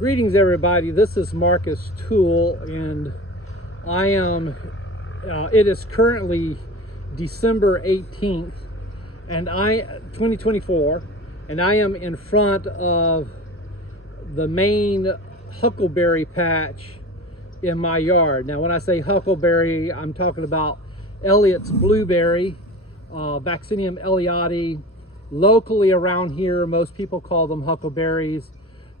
Greetings everybody, this is Marcus Toole, and I am, it is currently December 18th, and 2024, and I am in front of the main huckleberry patch in my yard. Now when I say huckleberry, I'm talking about Elliot's blueberry, Vaccinium elliottii. Locally around here, most people call them huckleberries.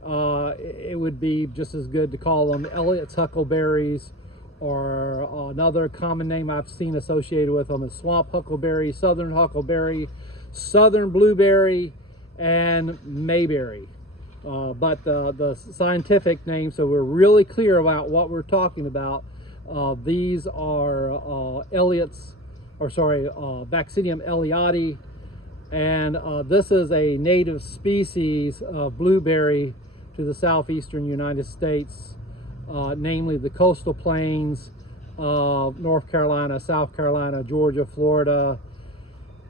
It would be just as good to call them Elliot's huckleberries, or another common name I've seen associated with them is swamp huckleberry, southern huckleberry, southern blueberry, and mayberry. But the scientific name, so we're really clear about what we're talking about, these are Vaccinium elliottii, and this is a native species of blueberry to the southeastern United States, namely the coastal plains of North Carolina, South Carolina, Georgia, Florida,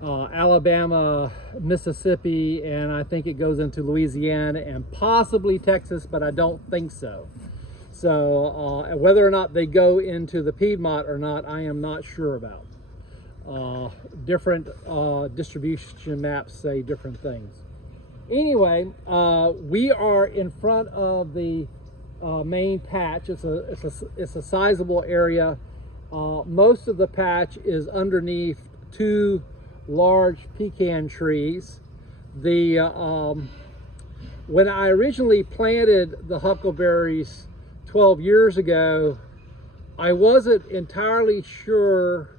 Alabama, Mississippi, and I think it goes into Louisiana and possibly Texas, but I don't think so. So whether or not they go into the Piedmont or not, I am not sure about. Different distribution maps say different things. Anyway, we are in front of the main patch. It's a sizable area. Most of the patch is underneath two large pecan trees. When I originally planted the huckleberries 12 years ago, I wasn't entirely sure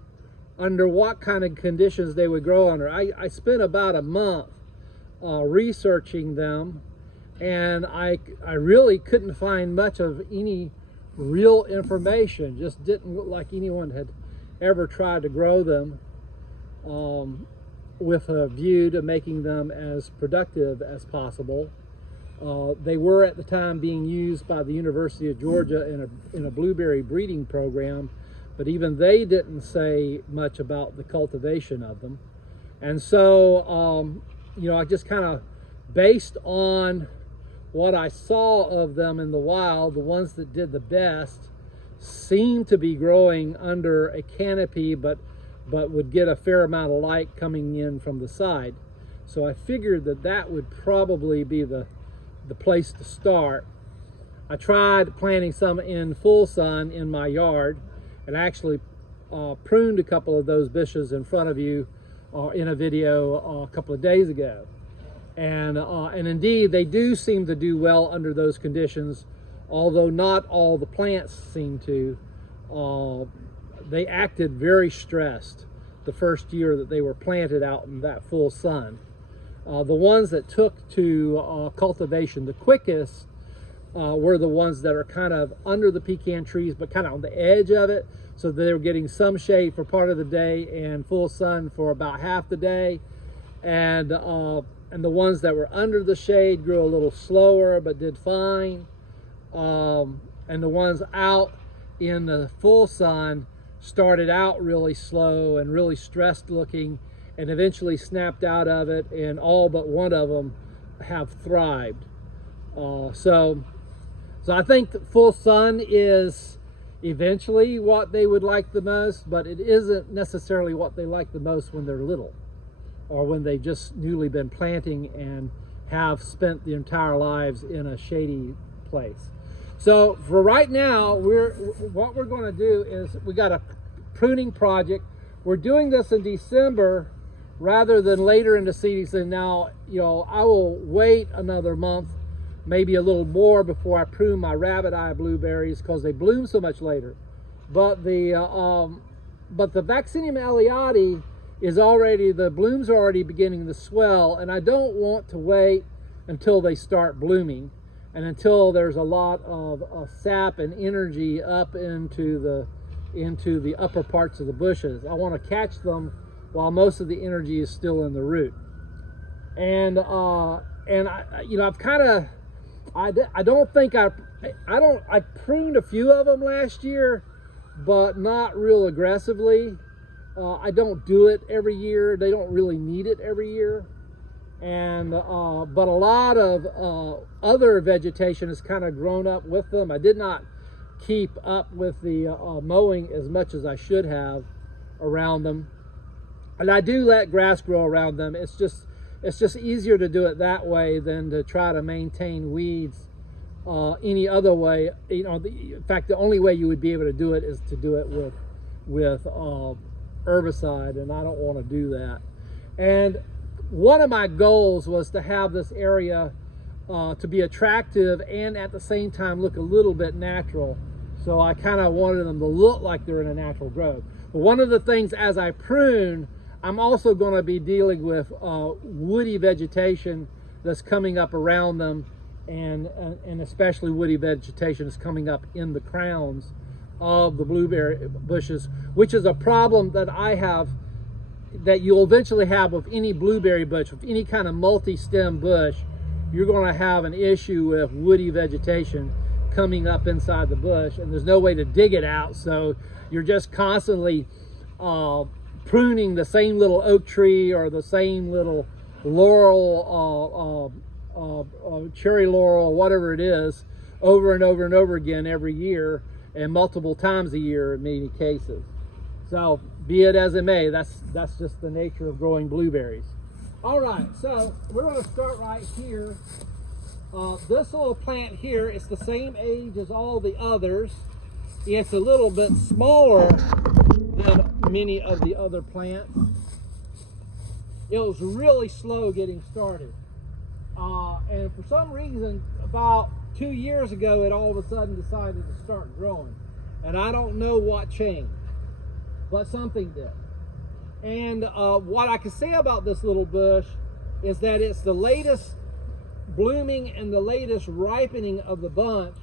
under what kind of conditions they would grow under. I spent about a month researching them, and I really couldn't find much of any real information. Just didn't look like anyone had ever tried to grow them with a view to making them as productive as possible. They were at the time being used by the University of Georgia in a blueberry breeding program, but even they didn't say much about the cultivation of them. And so I just kind of, based on what I saw of them in the wild, the ones that did the best seemed to be growing under a canopy, but would get a fair amount of light coming in from the side. So I figured that would probably be the place to start. I tried planting some in full sun in my yard, and actually pruned a couple of those bushes in front of you in a video a couple of days ago. And indeed, they do seem to do well under those conditions, although not all the plants seem to. They acted very stressed the first year that they were planted out in that full sun. The ones that took to cultivation the quickest were the ones that are kind of under the pecan trees, but kind of on the edge of it, so they were getting some shade for part of the day and full sun for about half the day. And the ones that were under the shade grew a little slower but did fine. And the ones out in the full sun started out really slow and really stressed looking, and eventually snapped out of it, and all but one of them have thrived. So I think that full sun is eventually what they would like the most, but it isn't necessarily what they like the most when they're little, or when they've just newly been planting and have spent their entire lives in a shady place. So for right now, what we're going to do is we got a pruning project. We're doing this in December rather than later in the season. Now, I will wait another month, maybe a little more, before I prune my rabbit eye blueberries, because they bloom so much later. But the Vaccinium elliottii is already, the blooms are already beginning to swell, and I don't want to wait until they start blooming and until there's a lot of sap and energy up into the upper parts of the bushes. I want to catch them while most of the energy is still in the root. And I've kind of, I pruned a few of them last year, but not real aggressively. I don't do it every year. They don't really need it every year. and but a lot of other vegetation has kind of grown up with them. I did not keep up with the mowing as much as I should have around them, and I do let grass grow around them. It's just easier to do it that way than to try to maintain weeds any other way. You know, in fact, the only way you would be able to do it is to do it with herbicide, and I don't want to do that. And one of my goals was to have this area to be attractive and at the same time look a little bit natural. So I kind of wanted them to look like they're in a natural growth. But one of the things as I prune, I'm also going to be dealing with woody vegetation that's coming up around them, and especially woody vegetation is coming up in the crowns of the blueberry bushes, which is a problem that I have, that you'll eventually have with any blueberry bush, with any kind of multi-stem bush. You're going to have an issue with woody vegetation coming up inside the bush, and there's no way to dig it out, so you're just constantly pruning the same little oak tree or the same little laurel, cherry laurel, whatever it is, over and over and over again every year, and multiple times a year in many cases. So be it as it may, that's just the nature of growing blueberries. All right, so we're going to start right here. This little plant here is the same age as all the others. It's a little bit smaller than many of the other plants. It was really slow getting started. And for some reason, about 2 years ago, it all of a sudden decided to start growing. And I don't know what changed, but something did. And what I can say about this little bush is that it's the latest blooming and the latest ripening of the bunch,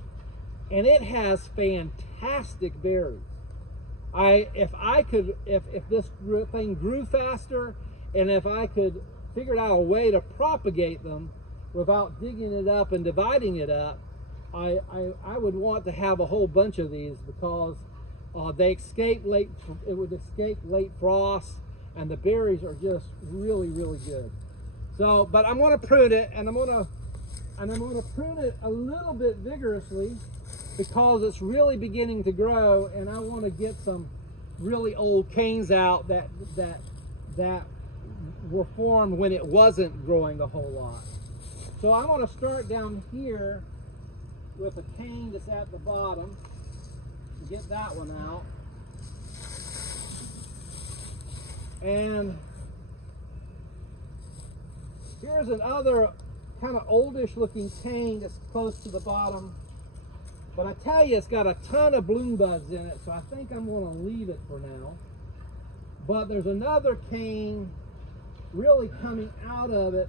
and it has fantastic berries. If this thing grew faster, and if I could figure out a way to propagate them without digging it up and dividing it up, I would want to have a whole bunch of these, because they escape late. It would escape late frost, and the berries are just really, really good. So, but I'm going to prune it, and I'm going to prune it a little bit vigorously, because it's really beginning to grow, and I want to get some really old canes out that were formed when it wasn't growing a whole lot. So I'm going to start down here with a cane that's at the bottom, get that one out. And here's another kind of oldish looking cane that's close to the bottom. But I tell you, it's got a ton of bloom buds in it, so I think I'm going to leave it for now. But there's another cane really coming out of it,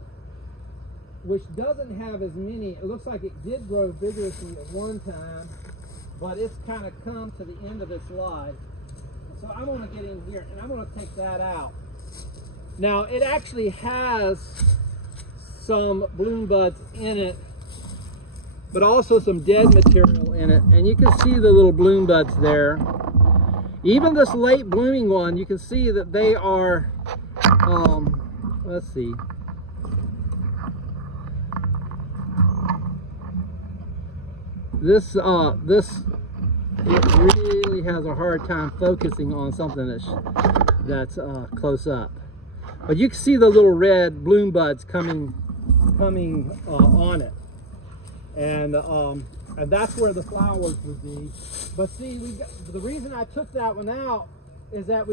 which doesn't have as many. It looks like it did grow vigorously at one time, but it's kind of come to the end of its life. So I'm going to get in here, and I'm going to take that out. Now, it actually has some bloom buds in it, but also some dead material in it, and you can see the little bloom buds there. Even this late blooming one, you can see that they are, let's see. This it really has a hard time focusing on something that's close up. But you can see the little red bloom buds coming on it, and that's where the flowers would be. But see, the reason I took that one out is that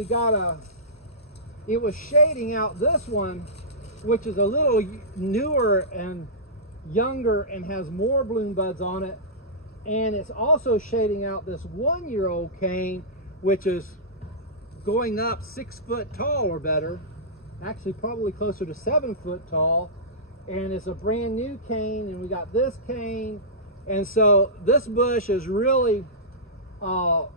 it was shading out this one, which is a little newer and younger and has more bloom buds on it. And it's also shading out this 1-year-old cane, which is going up 6 foot tall or better, actually probably closer to 7 foot tall. And it's a brand new cane, and we got this cane. And so this bush is really, that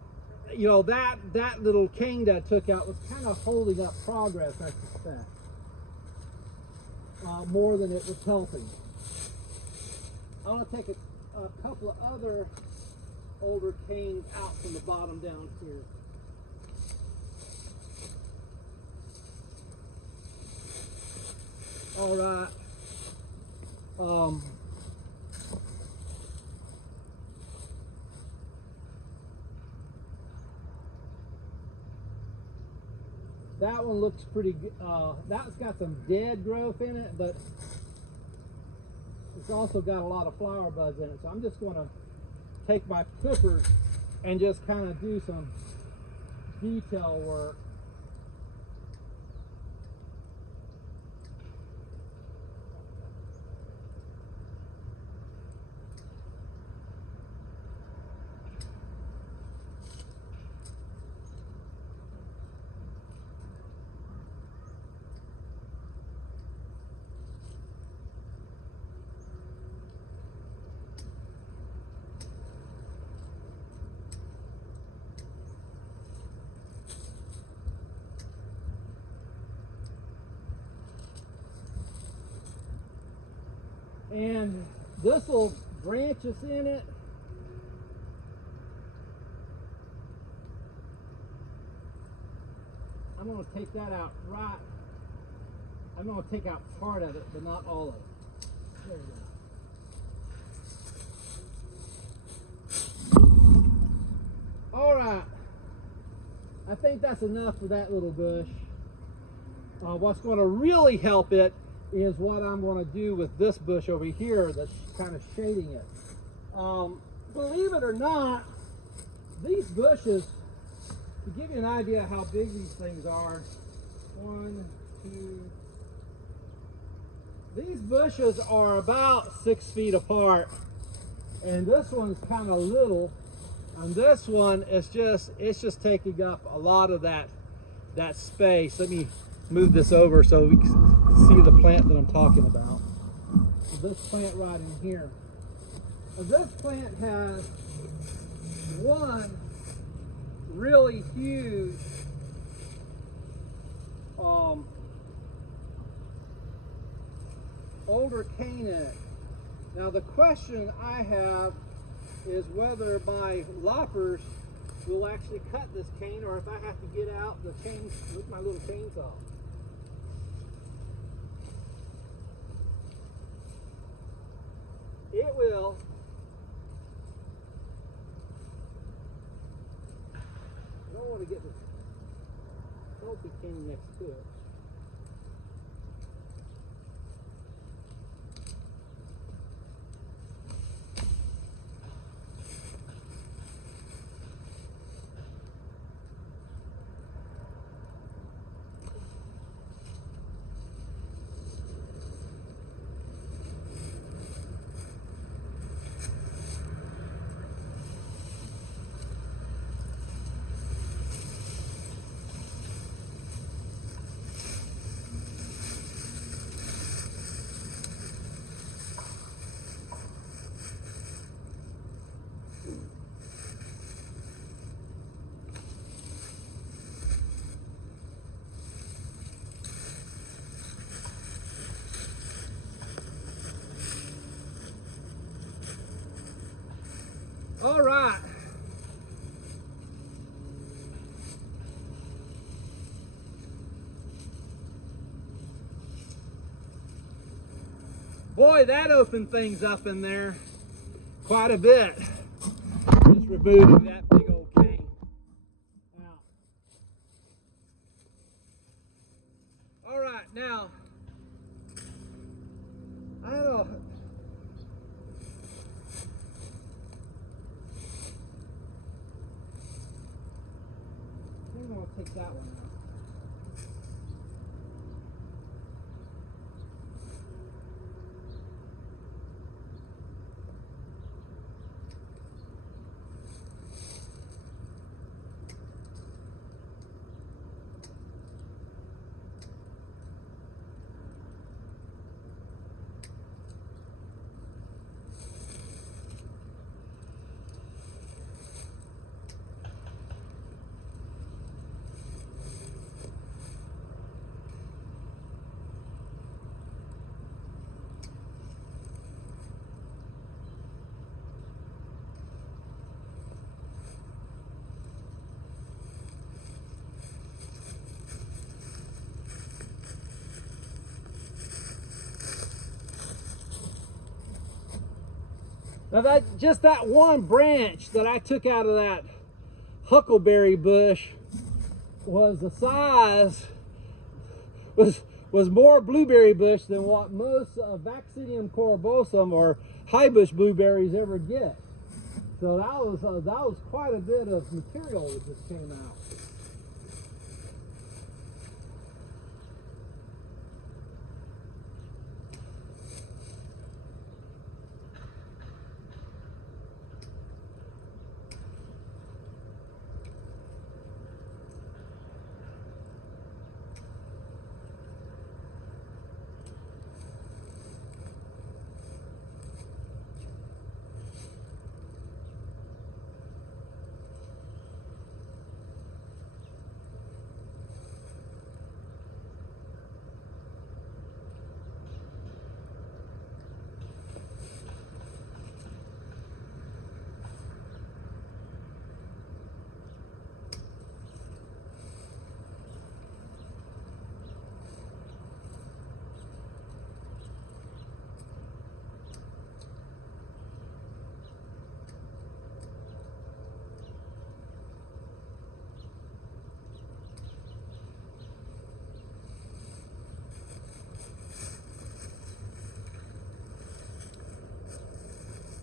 little cane that I took out was kind of holding up progress, I suspect, more than it was helping. I want to take a couple of other older canes out from the bottom down here. All right. Um, that one looks pretty good. That's got some dead growth in it, but it's also got a lot of flower buds in it. So I'm just going to take my clippers and just kind of do some detail work. And this will branches in it. I'm going to take that out right. I'm going to take out part of it, but not all of it. There we go. All right. I think that's enough for that little bush. What's going to really help it is what I'm going to do with this bush over here that's kind of shading it. Believe it or not, these bushes, to give you an idea how big these things are, 1, 2, these bushes are about 6 feet apart, and this one's kind of little, and this one is it's just taking up a lot of that space. Let me move this over so we can see the plant that I'm talking about. So this plant right in here. Now this plant has one really huge older cane in it. Now the question I have is whether my loppers will actually cut this cane, or if I have to get out the chain with my little chainsaw. It will. I don't want to get this healthy cane next to it. All right. Boy, that opened things up in there quite a bit. Just removing that big old cane. Now, all right, now, I don't know. I'm going to take that one out. Now just that one branch that I took out of that huckleberry bush was the size, was more blueberry bush than what most Vaccinium corbosum or high bush blueberries ever get. So that was quite a bit of material that just came out.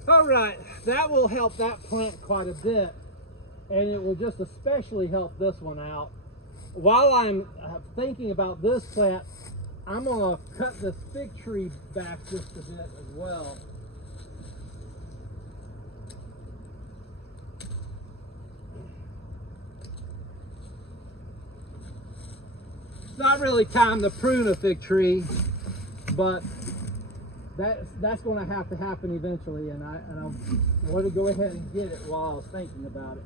All right, that will help that plant quite a bit, and it will just especially help this one out. While I'm thinking about this plant, I'm gonna cut this fig tree back just a bit as well. It's not really time to prune a fig tree, but that's going to have to happen eventually, and I want to go ahead and get it while I was thinking about it.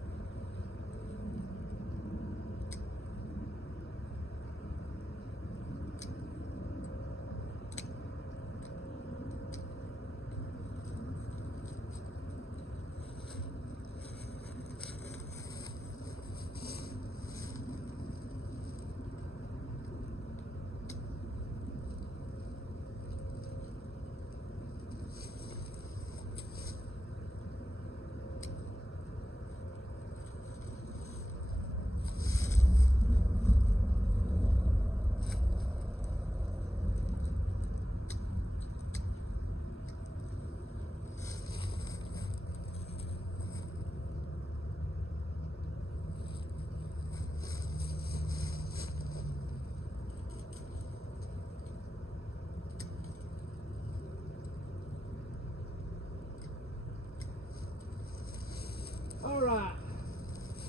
All right,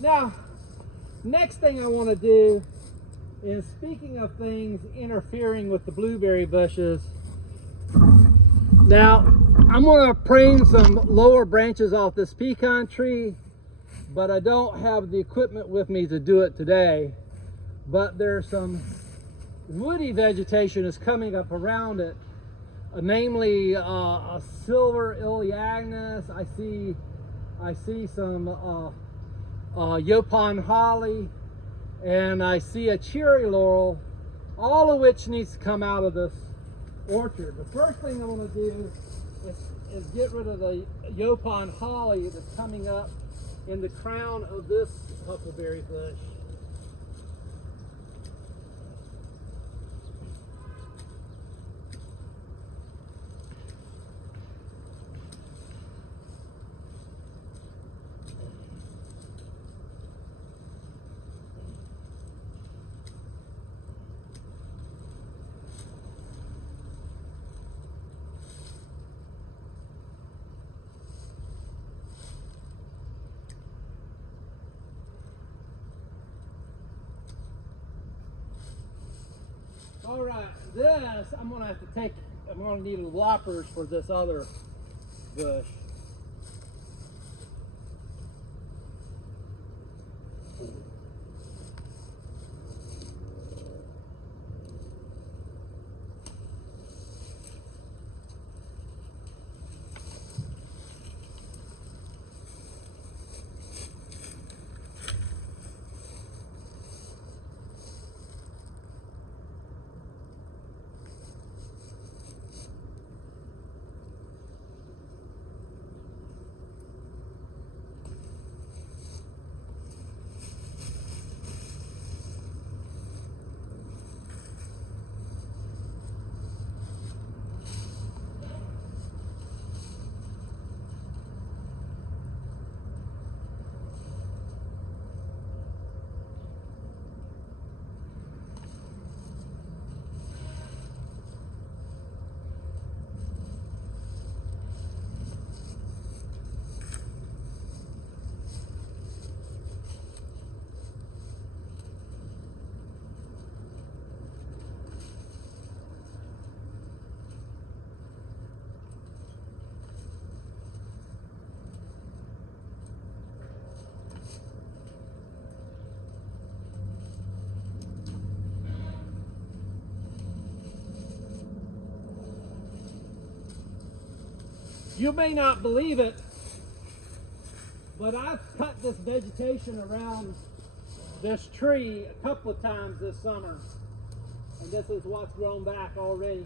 now next thing I want to do is, speaking of things interfering with the blueberry bushes, now I'm going to prune some lower branches off this pecan tree, but I don't have the equipment with me to do it today. But there's some woody vegetation is coming up around it, namely a silver iliagnus. I see some yopon holly, and I see a cherry laurel, all of which needs to come out of this orchard. The first thing I want to do is get rid of the yopon holly that's coming up in the crown of this huckleberry bush. All right, this I'm gonna have to take. I'm gonna need loppers for this other bush. You may not believe it, but I've cut this vegetation around this tree a couple of times this summer, and this is what's grown back already.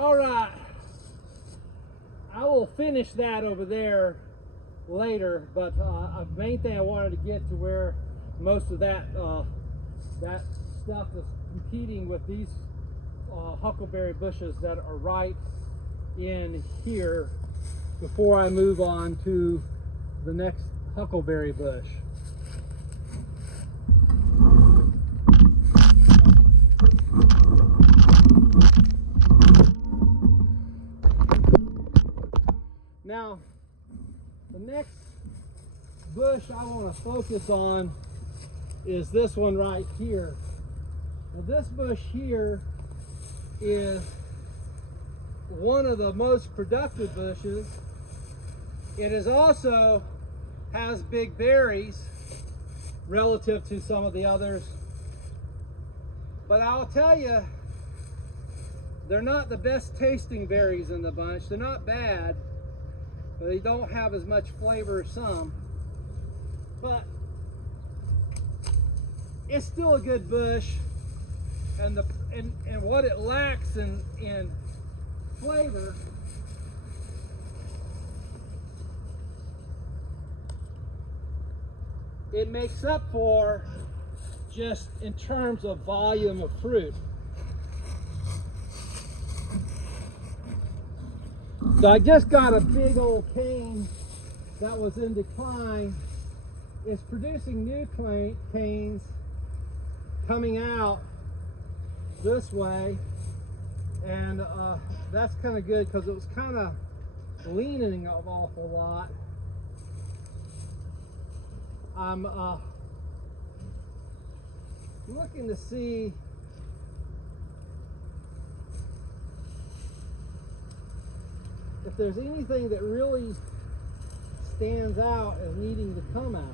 All right, I will finish that over there later, but the main thing I wanted to get to where most of that that stuff is competing with these huckleberry bushes that are right in here before I move on to the next huckleberry bush. Now, the next bush I want to focus on is this one right here. Now, this bush here is one of the most productive bushes. It is also has big berries relative to some of the others. But I'll tell you, they're not the best tasting berries in the bunch. They're not bad, but they don't have as much flavor as some. But it's still a good bush, and what it lacks in flavor it makes up for just in terms of volume of fruit. So I just got a big old cane that was in decline. It's producing new canes coming out this way, and that's kind of good because it was kind of leaning an awful lot. I'm looking to see if there's anything that really stands out as needing to come out.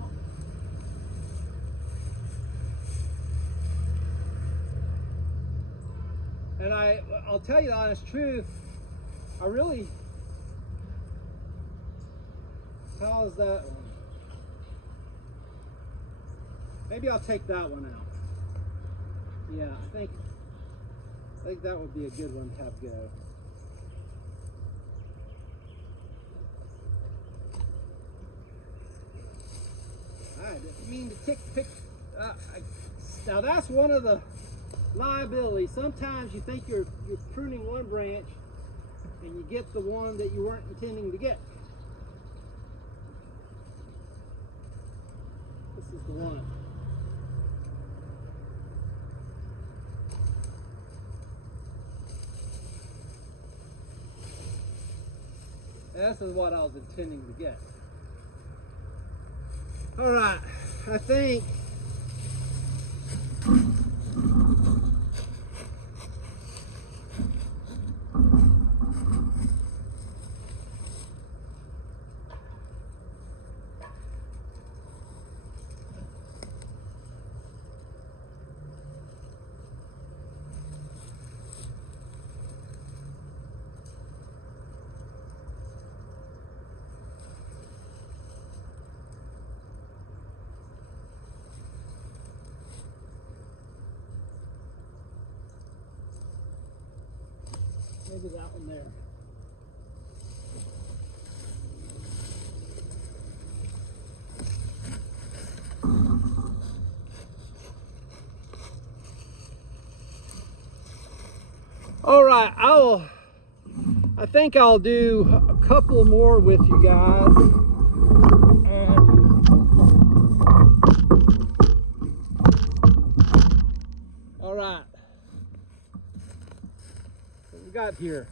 And I'll tell you the honest truth, how's that one? Maybe I'll take that one out. Yeah, I think that would be a good one to have go. I didn't mean to pick. Now that's one of the liabilities. Sometimes you think you're pruning one branch and you get the one that you weren't intending to get. This is the one. This is what I was intending to get. All right, I think maybe that one there. All right, I think I'll do a couple more with you guys. All right. What we got here?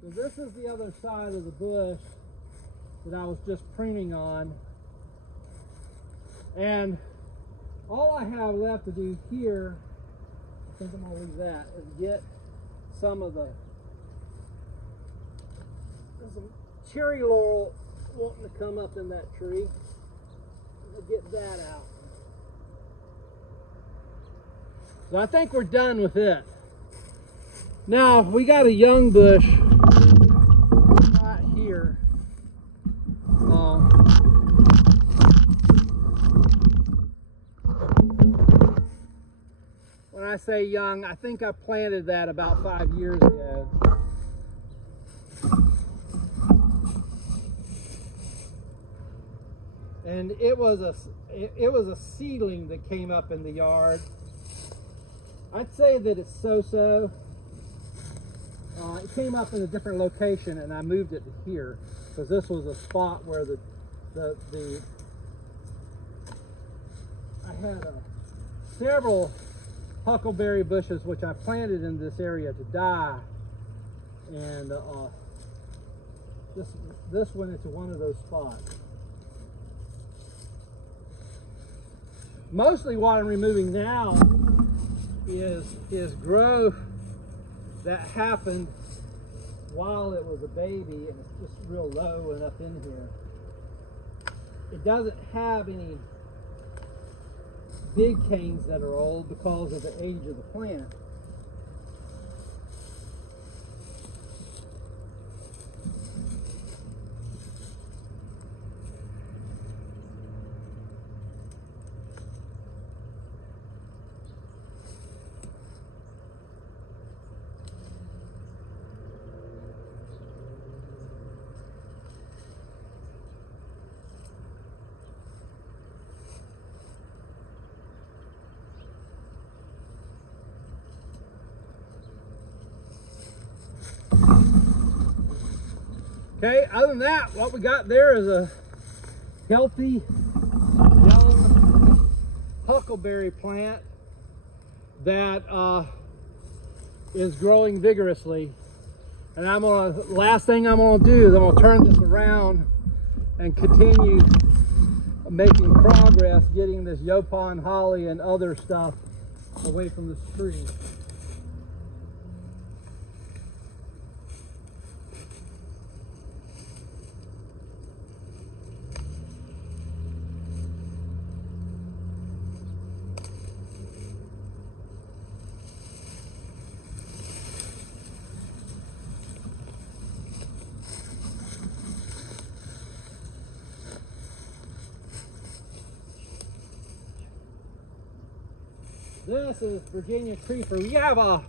So this is the other side of the bush that I was just pruning on. And all I have left to do here, I think I'm gonna leave that, is get some of there's some cherry laurel wanting to come up in that tree. I'll get that out. So I think we're done with it. Now we got a young bush right here. When I say young, I think I planted that about 5 years ago. And it was a seedling that came up in the yard. I'd say that it's so-so. It came up in a different location, and I moved it to here because this was a spot where I had several huckleberry bushes which I planted in this area to die, and this went into one of those spots. Mostly what I'm removing now is growth that happened while it was a baby, and it's just real low and up in here. It doesn't have any big canes that are old because of the age of the plant. Okay, other than that, what we got there is a healthy young huckleberry plant that is growing vigorously. And last thing I'm gonna do is I'm gonna turn this around and continue making progress getting this yopon holly and other stuff away from this tree. This is Virginia creeper. You have a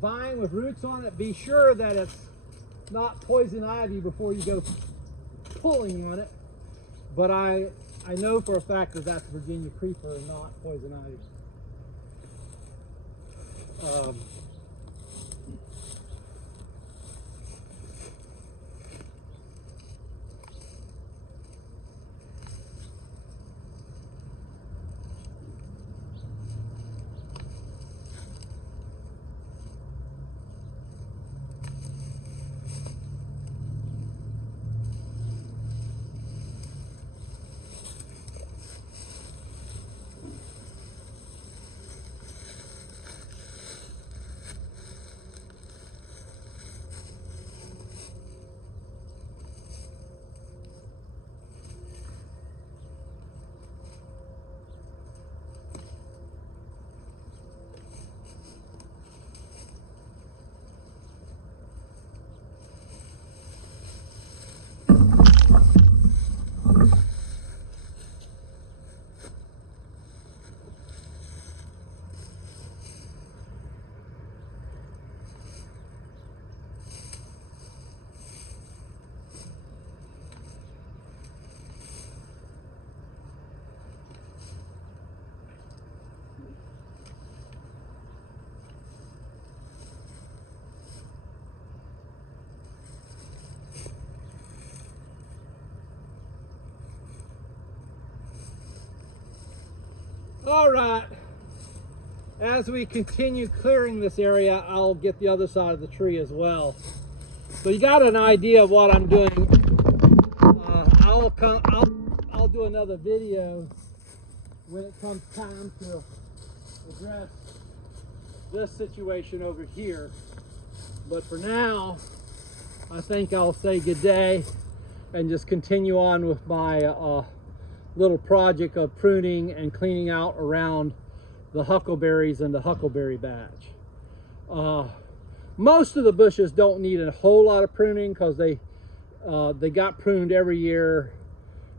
vine with roots on it, be sure that it's not poison ivy before you go pulling on it. But I know for a fact that that's Virginia creeper and not poison ivy. All right, as we continue clearing this area, I'll get the other side of the tree as well. So you got an idea of what I'm doing. I'll do another video when it comes time to address this situation over here. But for now, I think I'll say good day and just continue on with my little project of pruning and cleaning out around the huckleberries and the huckleberry batch. Most of the bushes don't need a whole lot of pruning because they got pruned every year,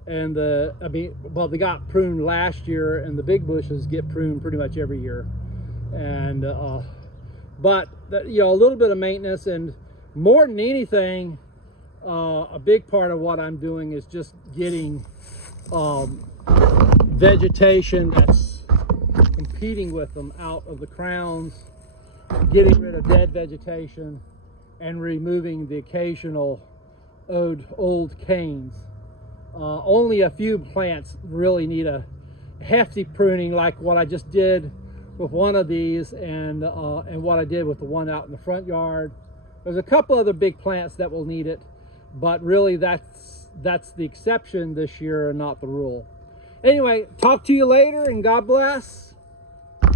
and they got pruned last year, and the big bushes get pruned pretty much every year. And but you know, a little bit of maintenance, and more than anything, a big part of what I'm doing is just getting vegetation that's competing with them out of the crowns, getting rid of dead vegetation, and removing the occasional old canes. Only a few plants really need a hefty pruning, like what I just did with one of these, and what I did with the one out in the front yard. There's a couple other big plants that will need it, but really that's the exception this year and not the rule. Anyway, talk to you later, and God bless.